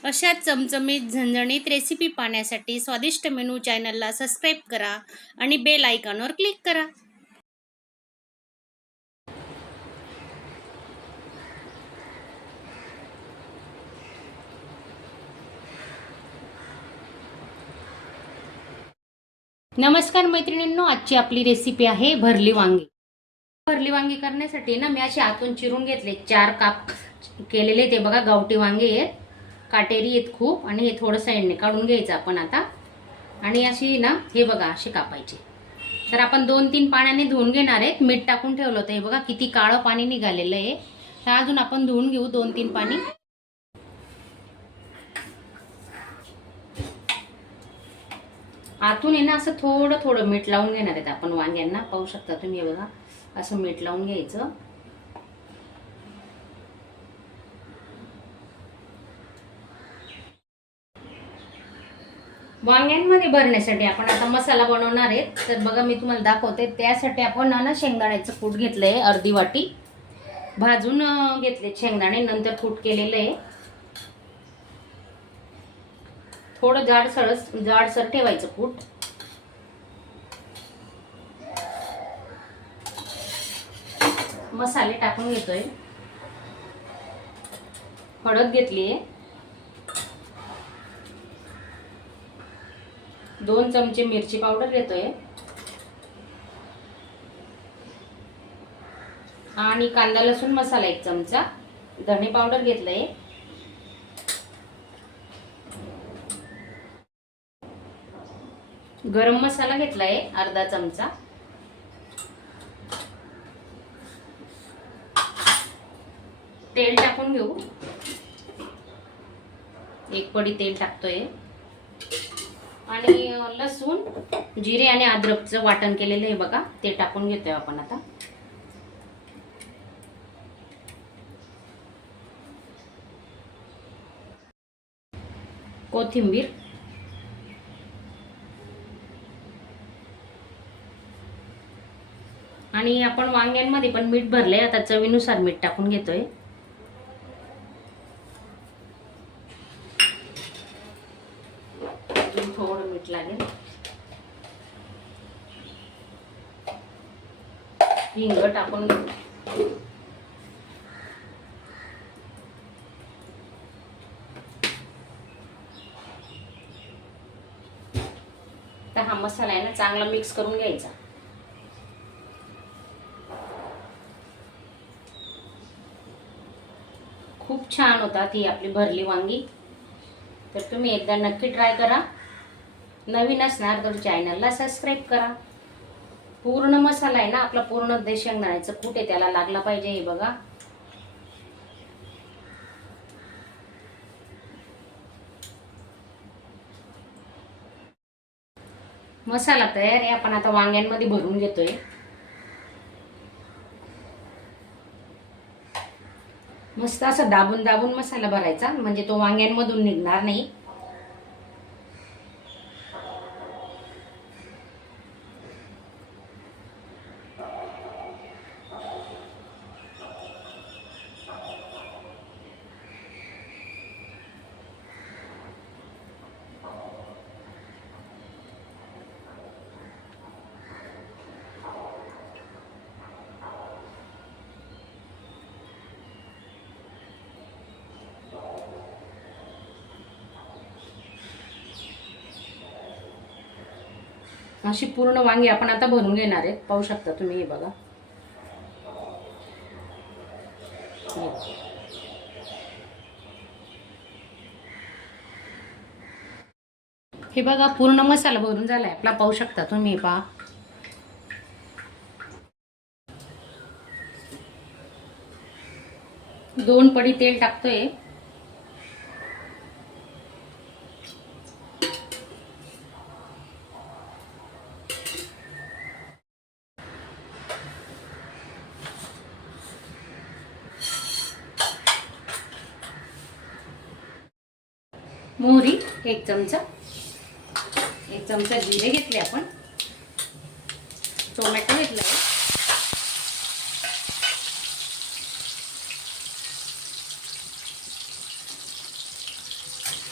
अशा चमचमीत झणझणीत रेसिपी पाहण्यासाठी स्वादिष्ट मेनू चॅनलला सबस्क्राईब करा आणि बेल आयकॉनवर क्लिक करा. नमस्कार मैत्रिणींनो, आजची आपली रेसिपी आहे भरली वांगी. भरली वांगी करण्यासाठी ना मी असे आतून चिरून घेतले, 4 काप केलेले. ते बघा गावठी वांगे आहेत, काटेरी आहेत खूप, आणि हे थोडं साईडने काढून घ्यायचं आपण आता. आणि अशी ना हे बघा असे कापायचे. तर आपण 2-3 पाण्याने धुवून घेणार आहेत. मीठ टाकून ठेवलं होतं, हे बघा किती काळं पाणी निघालेलं आहे. तर अजून आपण धुवून घेऊ 2-3 पाणी. आतून आहे ना असं थोडं थोडं मीठ लावून घेणार आहेत आपण वांग्यांना. पाहू शकता तुम्ही, हे बघा असं मीठ लावून घ्यायचं. वांग्यांमध्ये भरण्यासाठी आपण आता मसाला बनवणार आहे. तर बघा मी तुम्हाला दाखवते. त्यासाठी आपण ना शेंगदाण्याचं कूट घेतलंय अर्धी वाटी, भाजून घेतले शेंगदाणे, नंतर कूट केलेलं आहे. थोडं जाडसर ठेवायचं कूट. मसाले टाकून घेतोय. हळद घेतलीये, 2 चमचे मिरची पावडर घेतोय, आणि कांदा लसूण मसाला 1 चमचा, धणे पावडर घेतलंय, गरम मसाला घेतलाय अर्धा चमचा, तेल टाकून घेऊ. 1 पडी तेल टाकतोय, आणि लसूण, जिरे आणि अद्रकचं वाटण केलेलं आहे बघा, ते टाकून घेतोय आपण आता. कोथिंबीर, आणि आपण वांग्यांमध्ये पण मीठ भरलंय, आता चवीनुसार मीठ टाकून घेतोय. थोडं मीठ लागेल. हिंग टाकून घेऊ. तर हा मसाला आहे ना चांगला मिक्स करून घ्यायचा. खूप छान होतात ही आपली भरली वांगी. तर तुम्ही एकदा नक्की ट्राय करा. नवीन असणार तर चॅनलला सबस्क्राईब करा. पूर्ण मसाला आहे ना आपला, पूर्ण शेंगदाण्याचं कूट आहे त्याला लागला पाहिजे. हे बघा, मसाला तयार आहे. आपण आता वांग्यांमध्ये भरून घेतोय. मस्त असं दाबून दाबून मसाला भरायचा, म्हणजे तो वांग्यांमधून निघणार नाही. अशी पूर्ण वांगी आपण आता भरून घेणार आहेत. पाहू शकता तुम्ही, हे बघा. हे बघा पूर्ण मसाला भरून झालाय आपला, पाहू शकता तुम्ही. पहा, 2 पडी तेल टाकतोय. मोहरी 1 चमचा, 1 चमचा जिरे घेतले आपण, टोमॅटो घेतला,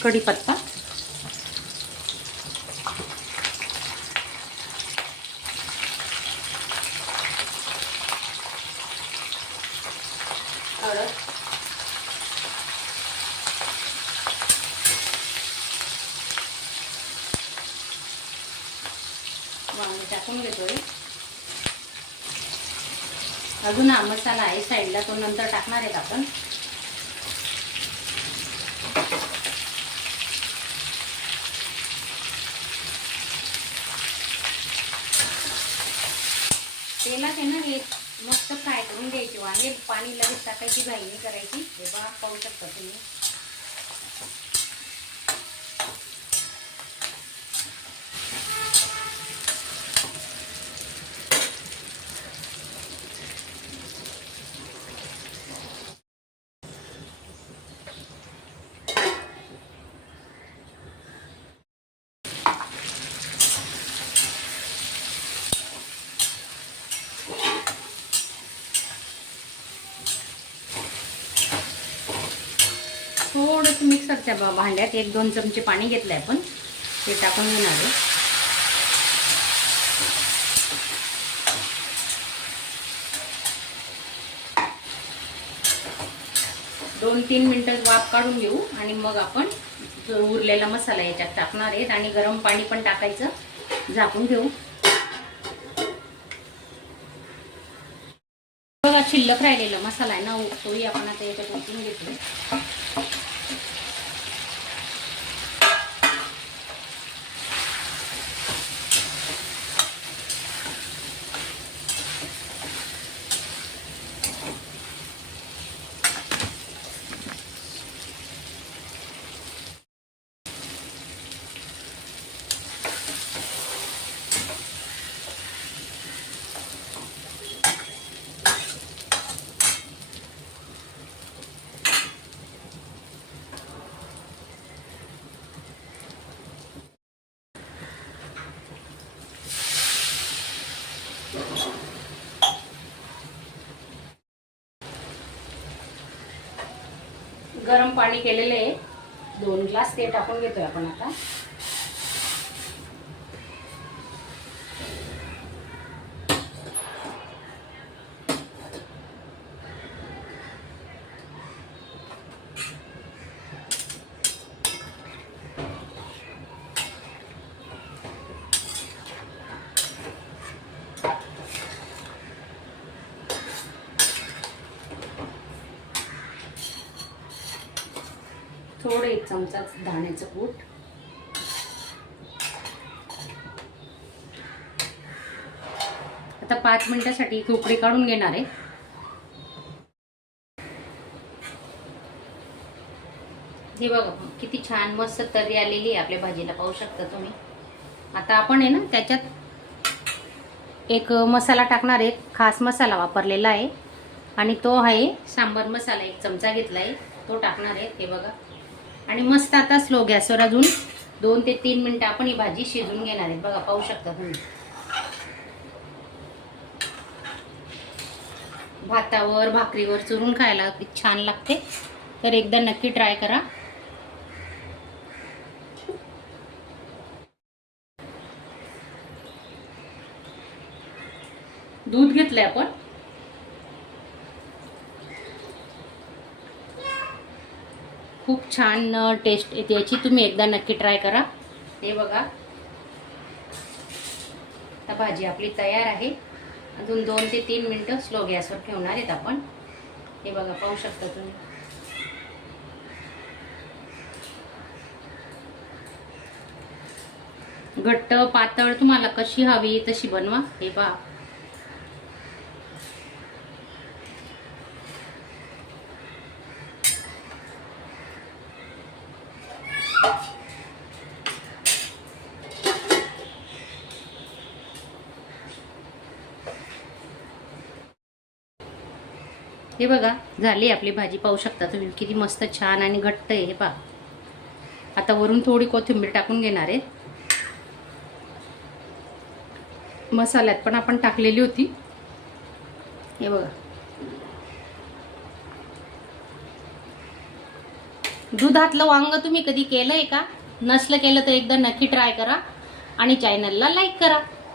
कढीपत्ता, हळद, वांगे टाकून घेतोय. अजून हा मसाला आहे साईडला, तो नंतर टाकणार आहेत आपण. तेलात आहे ना हे मस्त फ्राय करून घ्यायचे वांगे. पाणी लगेच टाकायची घाई नाही करायची. हे बघा पाहू शकता तुम्ही. थोडंसं मिक्सरच्या भांड्यात 1-2 चमचे पाणी घेतलंय आपण, ते टाकून घेणार आहे. दोन 3 मिनिटं वाफ काढून घेऊ आणि मग आपण जो उरलेला मसाला याच्यात टाकणार आहेत आणि गरम पाणी पण टाकायचं. झाकून घेऊ. बघा शिल्लक राहिलेला मसाला आहे ना, तोही आपण आता याच्यात ओतून घेतोय. गरम पाणी केलेले आहे, 2 ग्लास ते टाकून घेतोय आपण आता. थोडं 1 चमचा धाण्याचं कूट, आता 5 मिनिटासाठी उकळी काढून घेणार आहे. हे बघा किती छान मस्त तर्री आलेली आहे आपल्या भाजीला, पाहू शकता तुम्ही. आता आपण आहे ना त्याच्यात एक मसाला टाकणार आहे, खास मसाला वापरलेला आहे आणि तो आहे सांबर मसाला. 1 चमचा घेतला आहे, तो टाकणार आहे. हे बघा आणि मस्त आता स्लो गॅसवर अजून 2 ते 3 मिनिटं आपण ही भाजी शिजवून घेणार आहे. बघा पाहू शकता तुम्ही. भातावर भाकरीवर चुरून खायला किती छान लागते, तर एकदा नक्की ट्राय करा. दूध घेतलंय आपण. खूप छान टेस्ट येते याची, तुम्ही एकदा नक्की ट्राय करा. हे बघा आता भाजी आपली तयार आहे. अजून 2 ते 3 मिनिटं स्लो गॅसवर ठेवणार आहेत आपण. हे बघा पाहू शकता तुम्ही. घट्ट पातळ तुम्हाला कशी हवी तशी बनवा. हे पहा हे बघा झाली आपली भाजी, पाहू शकता तुम्ही किती मस्त छान आणि घट्ट आहे. हे पहा आता वरून थोडी कोथिंबीर टाकून घेणार आहे. मसाल्यात पण आपण टाकलेली होती. हे बघा दुधातलं वांग तुम्ही कधी केलंय का? नसलं केलं तर एकदा नक्की ट्राय करा आणि चॅनलला लाईक करा.